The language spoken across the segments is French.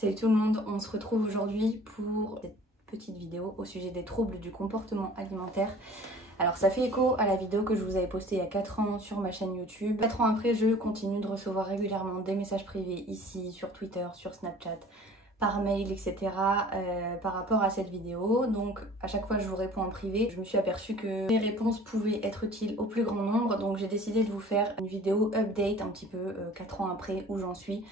Salut tout le monde, on se retrouve aujourd'hui pour cette petite vidéo au sujet des troubles du comportement alimentaire. Alors ça fait écho à la vidéo que je vous avais postée il y a 4 ans sur ma chaîne YouTube. 4 ans après, je continue de recevoir régulièrement des messages privés ici, sur Twitter, sur Snapchat, par mail, etc. par rapport à cette vidéo. Donc à chaque fois je vous réponds en privé. Je me suis aperçue que mes réponses pouvaient être utiles au plus grand nombre. Donc j'ai décidé de vous faire une vidéo update un petit peu 4 ans après où j'en suis.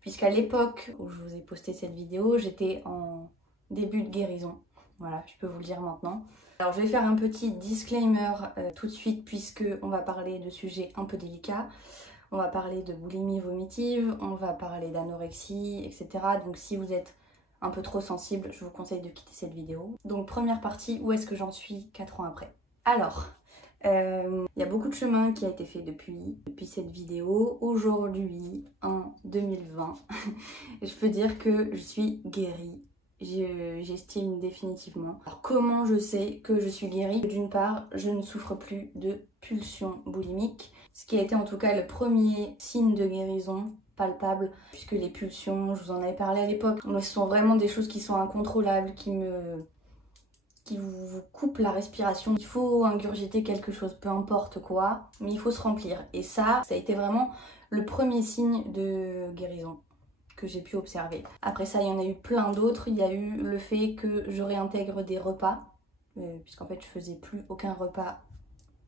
Puisqu'à l'époque où je vous ai posté cette vidéo, j'étais en début de guérison. Voilà, je peux vous le dire maintenant. Alors je vais faire un petit disclaimer tout de suite puisque on va parler de sujets un peu délicats. On va parler de boulimie vomitive, on va parler d'anorexie, etc. Donc si vous êtes un peu trop sensible, je vous conseille de quitter cette vidéo. Donc première partie, où est-ce que j'en suis 4 ans après? Alors, il y a beaucoup de chemin qui a été fait depuis cette vidéo. Aujourd'hui, en 2020, je peux dire que je suis guérie. J'estime définitivement. Alors comment je sais que je suis guérie? D'une part, je ne souffre plus de pulsions boulimiques, ce qui a été en tout cas le premier signe de guérison palpable, puisque les pulsions, je vous en avais parlé à l'époque, ce sont vraiment des choses qui sont incontrôlables, qui vous coupe la respiration. Il faut ingurgiter quelque chose, peu importe quoi, mais il faut se remplir. Et ça a été vraiment le premier signe de guérison que j'ai pu observer. Après ça, il y en a eu plein d'autres. Il y a eu le fait que je réintègre des repas, puisqu'en fait je faisais plus aucun repas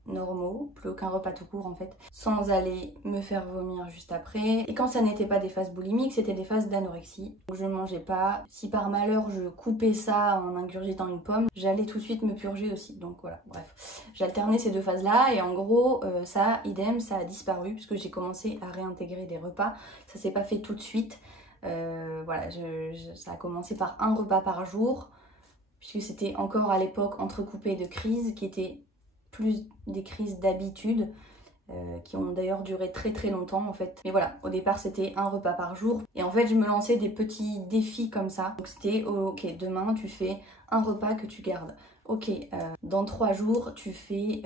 normaux, plus aucun repas tout court en fait, sans aller me faire vomir juste après. Et quand ça n'était pas des phases boulimiques, c'était des phases d'anorexie. Je ne mangeais pas. Si par malheur je coupais ça en ingurgitant une pomme, j'allais tout de suite me purger aussi. Donc voilà, bref. J'alternais ces deux phases-là et en gros, ça, idem, ça a disparu puisque j'ai commencé à réintégrer des repas. Ça s'est pas fait tout de suite. Voilà, ça a commencé par un repas par jour, puisque c'était encore à l'époque entrecoupé de crises qui étaient plus des crises d'habitude, qui ont d'ailleurs duré très très longtemps en fait. Mais voilà, au départ c'était un repas par jour. Et en fait je me lançais des petits défis comme ça. Donc c'était ok, demain tu fais un repas que tu gardes. Ok, dans 3 jours tu fais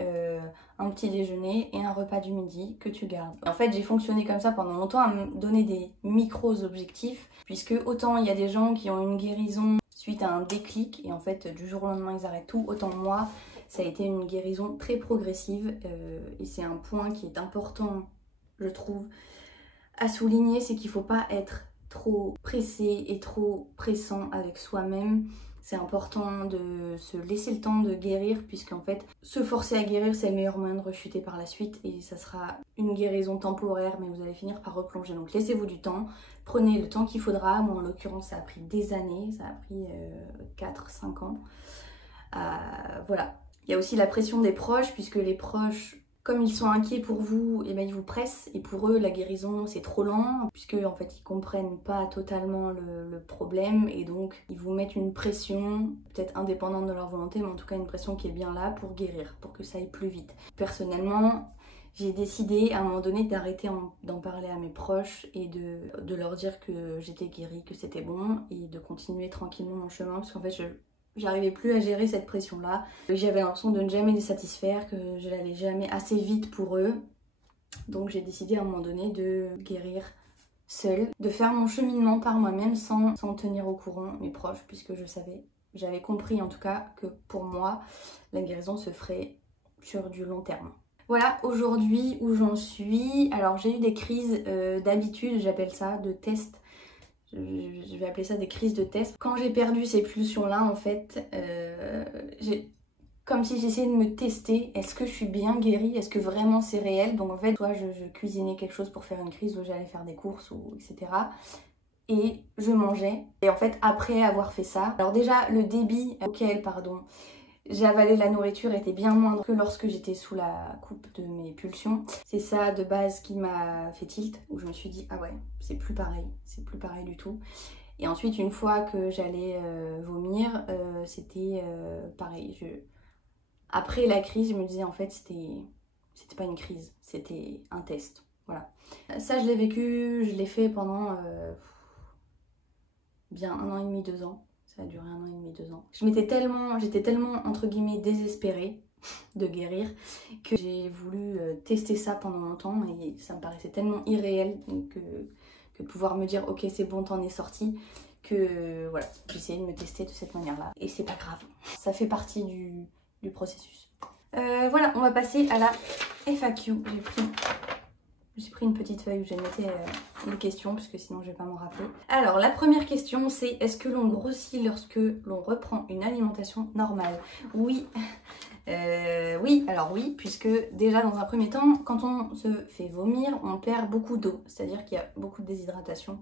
un petit déjeuner et un repas du midi que tu gardes. En fait j'ai fonctionné comme ça pendant longtemps à me donner des micros objectifs, puisque autant il y a des gens qui ont une guérison suite à un déclic et en fait du jour au lendemain ils arrêtent tout, autant moi ça a été une guérison très progressive et c'est un point qui est important, je trouve, à souligner, c'est qu'il ne faut pas être trop pressé et trop pressant avec soi-même. C'est important de se laisser le temps de guérir, puisqu'en fait, se forcer à guérir, c'est le meilleur moyen de rechuter par la suite et ça sera une guérison temporaire, mais vous allez finir par replonger. Donc laissez-vous du temps, prenez le temps qu'il faudra. Moi, en l'occurrence, ça a pris des années, ça a pris 4-5 ans. Voilà. Il y a aussi la pression des proches, puisque les proches, comme ils sont inquiets pour vous, et ben ils vous pressent. Et pour eux, la guérison, c'est trop lent, puisque en fait, ils comprennent pas totalement le problème. Et donc, ils vous mettent une pression, peut-être indépendante de leur volonté, mais en tout cas une pression qui est bien là pour guérir, pour que ça aille plus vite. Personnellement, j'ai décidé à un moment donné d'arrêter d'en parler à mes proches et de leur dire que j'étais guérie, que c'était bon, et de continuer tranquillement mon chemin, parce qu'en fait, j'arrivais plus à gérer cette pression-là. J'avais l'impression de ne jamais les satisfaire, que je n'allais jamais assez vite pour eux. Donc j'ai décidé à un moment donné de guérir seule, de faire mon cheminement par moi-même sans tenir au courant mes proches, puisque je savais, j'avais compris en tout cas que pour moi, la guérison se ferait sur du long terme. Voilà aujourd'hui où j'en suis. Alors j'ai eu des crises d'habitude, j'appelle ça, de test. Je vais appeler ça des crises de test. Quand j'ai perdu ces pulsions-là, en fait, comme si j'essayais de me tester. Est-ce que je suis bien guérie? Est-ce que vraiment c'est réel? Donc en fait, soit je cuisinais quelque chose pour faire une crise, ou j'allais faire des courses, ou etc. Et je mangeais. Et en fait, après avoir fait ça, alors déjà, le débit auquel, j'avalais la nourriture était bien moindre que lorsque j'étais sous la coupe de mes pulsions. C'est ça de base qui m'a fait tilt, où je me suis dit ah ouais, c'est plus pareil du tout. Et ensuite une fois que j'allais vomir, c'était pareil. Après la crise, je me disais en fait c'était pas une crise, c'était un test. Voilà. Ça je l'ai vécu, je l'ai fait pendant bien 1 an et demi, 2 ans. Ça a duré 1 an et demi, 2 ans. J'étais tellement entre guillemets désespérée de guérir que j'ai voulu tester ça pendant longtemps et ça me paraissait tellement irréel que pouvoir me dire ok c'est bon t'en es sorti, que voilà, j'essayais de me tester de cette manière-là. Et c'est pas grave, ça fait partie du processus. Voilà, on va passer à la FAQ. J'ai pris une petite feuille où j'ai noté les questions, parce que sinon je vais pas m'en rappeler. Alors, la première question, c'est est-ce que l'on grossit lorsque l'on reprend une alimentation normale? Oui. Oui, alors oui, puisque déjà dans un premier temps, quand on se fait vomir, on perd beaucoup d'eau, c'est-à-dire qu'il y a beaucoup de déshydratation.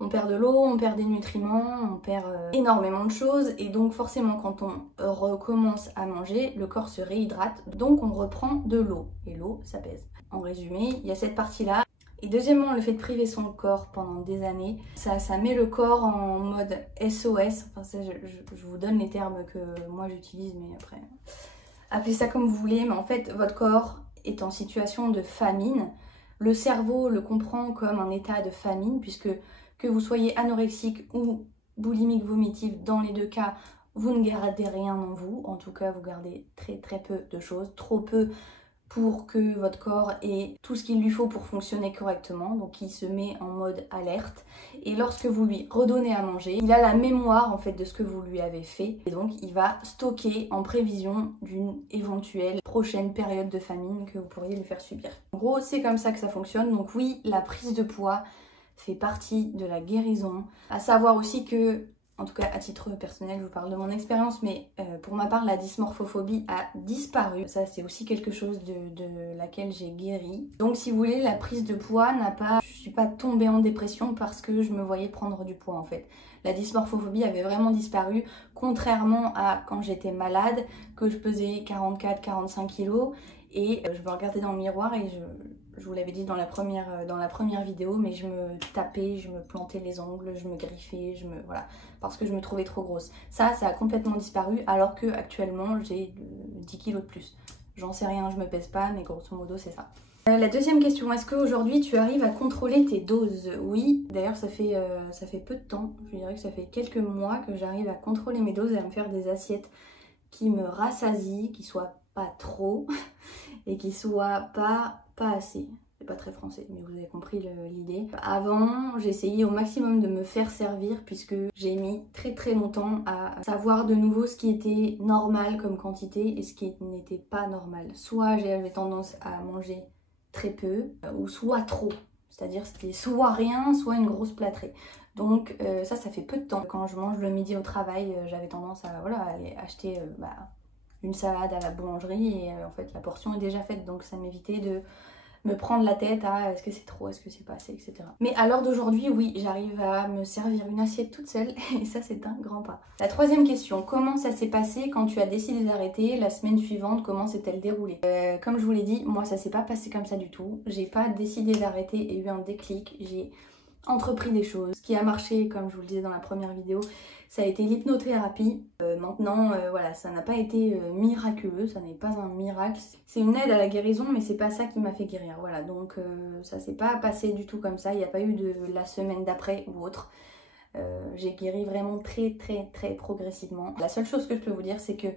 On perd de l'eau, on perd des nutriments, on perd énormément de choses, et donc forcément quand on recommence à manger, le corps se réhydrate, donc on reprend de l'eau, et l'eau ça pèse. En résumé, il y a cette partie-là. Et deuxièmement, le fait de priver son corps pendant des années, ça met le corps en mode SOS, enfin ça, je vous donne les termes que moi j'utilise, mais après, appelez ça comme vous voulez, mais en fait votre corps est en situation de famine. Le cerveau le comprend comme un état de famine, puisque que vous soyez anorexique ou boulimique vomitif, dans les deux cas, vous ne gardez rien en vous. En tout cas, vous gardez très très peu de choses, trop peu pour que votre corps ait tout ce qu'il lui faut pour fonctionner correctement. Donc il se met en mode alerte. Et lorsque vous lui redonnez à manger, il a la mémoire en fait de ce que vous lui avez fait. Et donc il va stocker en prévision d'une éventuelle prochaine période de famine que vous pourriez lui faire subir. En gros, c'est comme ça que ça fonctionne. Donc oui, la prise de poids fait partie de la guérison. À savoir aussi que, en tout cas à titre personnel, je vous parle de mon expérience, mais pour ma part la dysmorphophobie a disparu. Ça c'est aussi quelque chose de laquelle j'ai guéri. Donc si vous voulez, la prise de poids n'a pas... Je suis pas tombée en dépression parce que je me voyais prendre du poids en fait. La dysmorphophobie avait vraiment disparu, contrairement à quand j'étais malade, que je pesais 44-45 kilos et je me regardais dans le miroir et je vous l'avais dit dans la première vidéo, mais je me tapais, je me plantais les ongles, je me griffais, voilà, parce que je me trouvais trop grosse. Ça a complètement disparu, alors que actuellement j'ai 10 kilos de plus. J'en sais rien, je me pèse pas, mais grosso modo c'est ça. La deuxième question, est-ce qu'aujourd'hui tu arrives à contrôler tes doses? Oui, d'ailleurs ça fait peu de temps, je dirais que ça fait quelques mois que j'arrive à contrôler mes doses et à me faire des assiettes qui me rassasient, qui soient pas trop et qui soient pas assez. C'est pas très français, mais vous avez compris l'idée. Avant, j'essayais au maximum de me faire servir puisque j'ai mis très très longtemps à savoir de nouveau ce qui était normal comme quantité et ce qui n'était pas normal. Soit j'avais tendance à manger très peu ou soit trop. C'est-à-dire c'était soit rien, soit une grosse plâtrée. Donc ça fait peu de temps. Quand je mange le midi au travail, j'avais tendance à voilà, aller acheter une salade à la boulangerie et en fait la portion est déjà faite, donc ça m'évitait de me prendre la tête à est-ce que c'est trop, est-ce que c'est pas assez, etc. Mais à l'heure d'aujourd'hui, oui, j'arrive à me servir une assiette toute seule et ça c'est un grand pas. La troisième question, comment ça s'est passé quand tu as décidé d'arrêter? La semaine suivante, comment s'est-elle déroulée? Comme je vous l'ai dit, moi ça s'est pas passé comme ça du tout. J'ai pas décidé d'arrêter et eu un déclic, j'ai entrepris des choses. Ce qui a marché, comme je vous le disais dans la première vidéo, ça a été l'hypnothérapie. Maintenant, voilà, ça n'a pas été miraculeux, ça n'est pas un miracle. C'est une aide à la guérison, mais c'est pas ça qui m'a fait guérir. Voilà, donc ça s'est pas passé du tout comme ça. Il n'y a pas eu de la semaine d'après ou autre. J'ai guéri vraiment très très très progressivement. La seule chose que je peux vous dire, c'est que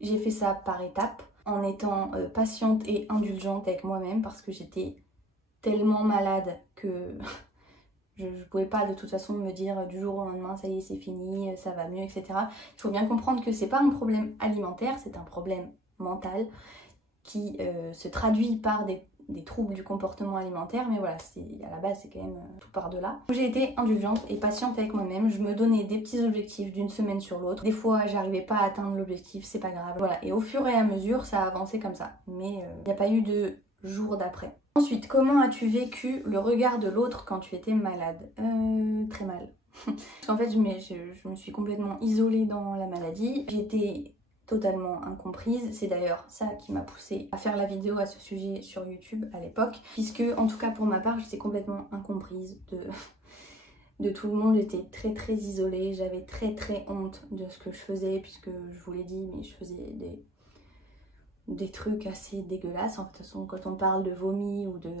j'ai fait ça par étapes, en étant patiente et indulgente avec moi-même, parce que j'étais tellement malade que... Je ne pouvais pas de toute façon me dire du jour au lendemain, ça y est, c'est fini, ça va mieux, etc. Il faut bien comprendre que c'est pas un problème alimentaire, c'est un problème mental qui se traduit par des troubles du comportement alimentaire. Mais voilà, à la base, c'est quand même tout par de là. J'ai été indulgente et patiente avec moi-même. Je me donnais des petits objectifs d'une semaine sur l'autre. Des fois, j'arrivais pas à atteindre l'objectif, c'est pas grave. Voilà, et au fur et à mesure, ça a avancé comme ça. Mais il n'y a pas eu de jour d'après. Ensuite, comment as-tu vécu le regard de l'autre quand tu étais malade? Très mal. Parce qu'en fait, je me suis complètement isolée dans la maladie. J'étais totalement incomprise. C'est d'ailleurs ça qui m'a poussée à faire la vidéo à ce sujet sur YouTube à l'époque. Puisque, en tout cas pour ma part, j'étais complètement incomprise de tout le monde. J'étais très très isolée. J'avais très très honte de ce que je faisais. Puisque je vous l'ai dit, mais je faisais des trucs assez dégueulasses. De toute façon, quand on parle de vomi ou de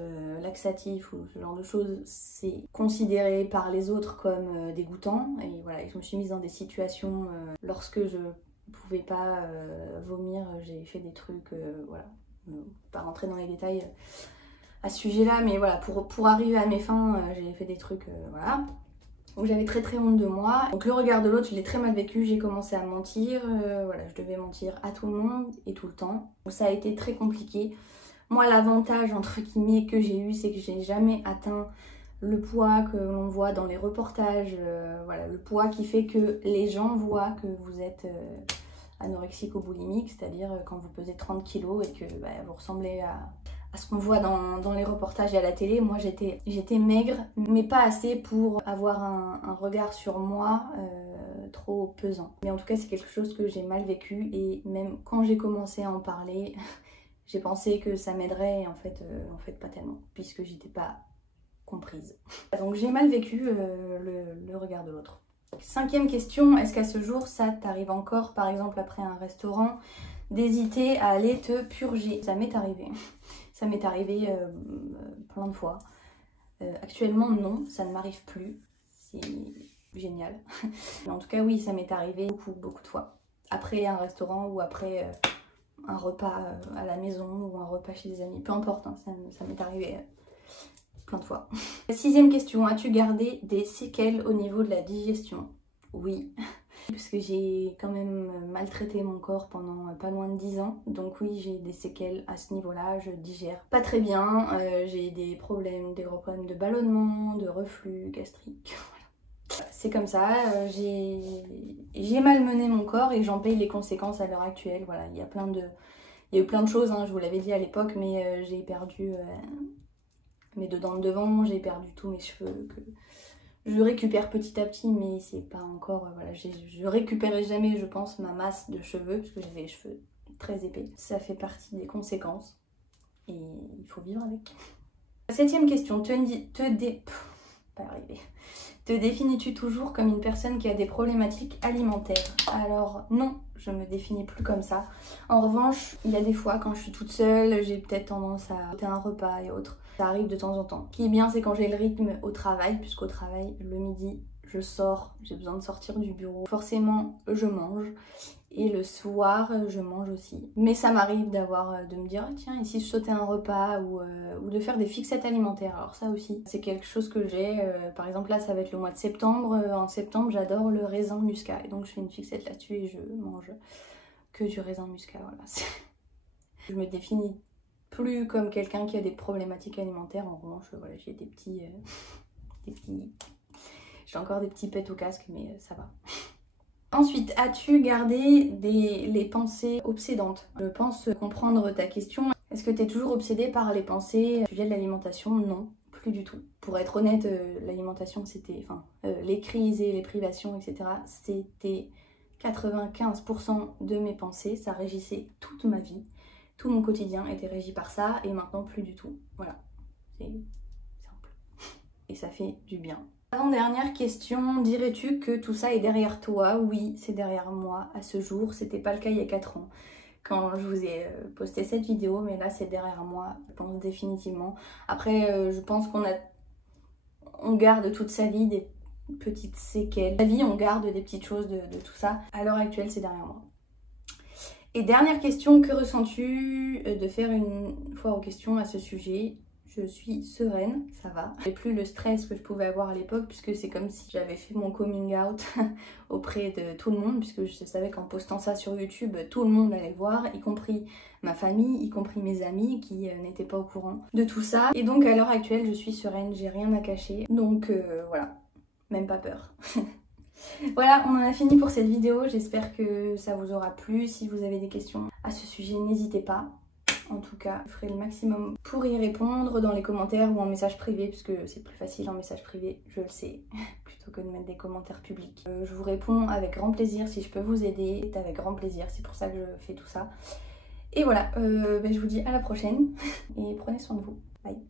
laxatif ou ce genre de choses, c'est considéré par les autres comme dégoûtant. Et voilà, je me suis mise dans des situations lorsque je pouvais pas vomir, j'ai fait des trucs, voilà, pas rentrer dans les détails à ce sujet-là, mais voilà, pour arriver à mes fins, j'ai fait des trucs, voilà. Donc j'avais très honte de moi. Donc le regard de l'autre, je l'ai très mal vécu, j'ai commencé à mentir. Voilà, je devais mentir à tout le monde et tout le temps. Donc ça a été très compliqué. Moi, l'avantage, entre guillemets, que j'ai eu, c'est que j'ai jamais atteint le poids que l'on voit dans les reportages. Voilà, le poids qui fait que les gens voient que vous êtes anorexique ou boulimique, c'est-à-dire quand vous pesez 30 kilos et que vous ressemblez à ce qu'on voit dans les reportages et à la télé. Moi, j'étais maigre, mais pas assez pour avoir un regard sur moi trop pesant. Mais en tout cas, c'est quelque chose que j'ai mal vécu, et même quand j'ai commencé à en parler, j'ai pensé que ça m'aiderait, et en fait pas tellement, puisque j'étais pas comprise. Donc j'ai mal vécu le regard de l'autre. 5e question, est-ce qu'à ce jour ça t'arrive encore, par exemple après un restaurant, d'hésiter à aller te purger? Ça m'est arrivé. Ça m'est arrivé plein de fois. Actuellement non, ça ne m'arrive plus. C'est génial. Mais en tout cas oui, ça m'est arrivé beaucoup de fois. Après un restaurant ou après un repas à la maison ou un repas chez des amis. Peu importe, hein, ça m'est arrivé plein de fois. 6e question, as-tu gardé des séquelles au niveau de la digestion? Oui. Parce que j'ai quand même maltraité mon corps pendant pas loin de 10 ans. Donc oui, j'ai des séquelles à ce niveau-là, je digère pas très bien. J'ai des gros problèmes de ballonnement, de reflux gastrique. Voilà. C'est comme ça, j'ai malmené mon corps et j'en paye les conséquences à l'heure actuelle. Voilà, il y a eu plein de choses, hein, je vous l'avais dit à l'époque, mais j'ai perdu mes 2 dents de devant, j'ai perdu tous mes cheveux que je récupère petit à petit, mais c'est pas encore, voilà, je récupérerai jamais, je pense, ma masse de cheveux, parce que j'avais les cheveux très épais. Ça fait partie des conséquences, et il faut vivre avec. 7e question, te définis-tu toujours comme une personne qui a des problématiques alimentaires? Alors non, je me définis plus comme ça. En revanche, il y a des fois quand je suis toute seule, j'ai peut-être tendance à sauter un repas et autres. Ça arrive de temps en temps. Ce qui est bien, c'est quand j'ai le rythme au travail, puisqu'au travail, le midi, je sors, j'ai besoin de sortir du bureau. Forcément, je mange. Et le soir, je mange aussi. Mais ça m'arrive de me dire, tiens, et si je sautais un repas, ou de faire des fixettes alimentaires. Alors ça aussi, c'est quelque chose que j'ai. Par exemple, là, ça va être le mois de septembre. En septembre, j'adore le raisin muscat. Et donc, je fais une fixette là-dessus et je mange que du raisin muscat. Voilà. Je me définis plus comme quelqu'un qui a des problématiques alimentaires. En revanche, voilà, j'ai j'ai encore des petits pets au casque, mais ça va. Ensuite, as-tu gardé les pensées obsédantes? Je pense comprendre ta question. Est-ce que tu es toujours obsédée par les pensées au sujet de l'alimentation? Non, plus du tout. Pour être honnête, l'alimentation, c'était, les crises et les privations, etc., c'était 95% de mes pensées. Ça régissait toute ma vie. Tout mon quotidien était régi par ça, et maintenant plus du tout. Voilà, c'est simple. Et ça fait du bien. Avant-dernière question, dirais-tu que tout ça est derrière toi? Oui, c'est derrière moi à ce jour. C'était pas le cas il y a 4 ans quand je vous ai posté cette vidéo, mais là c'est derrière moi, je pense définitivement. Après, je pense on garde toute sa vie des petites séquelles. La vie, on garde des petites choses de tout ça. À l'heure actuelle, c'est derrière moi. Et dernière question, que ressens-tu de faire une foire aux questions à ce sujet? Je suis sereine, ça va. J'ai plus le stress que je pouvais avoir à l'époque, puisque c'est comme si j'avais fait mon coming out auprès de tout le monde, puisque je savais qu'en postant ça sur YouTube, tout le monde allait le voir, y compris ma famille, y compris mes amis qui n'étaient pas au courant de tout ça. Et donc à l'heure actuelle, je suis sereine, j'ai rien à cacher. Donc voilà, même pas peur. Voilà, on en a fini pour cette vidéo. J'espère que ça vous aura plu. Si vous avez des questions à ce sujet, n'hésitez pas. En tout cas, je ferai le maximum pour y répondre dans les commentaires ou en message privé, puisque c'est plus facile en message privé, je le sais, plutôt que de mettre des commentaires publics. Je vous réponds avec grand plaisir. Si je peux vous aider, c'est avec grand plaisir. C'est pour ça que je fais tout ça. Et voilà, je vous dis à la prochaine et prenez soin de vous. Bye.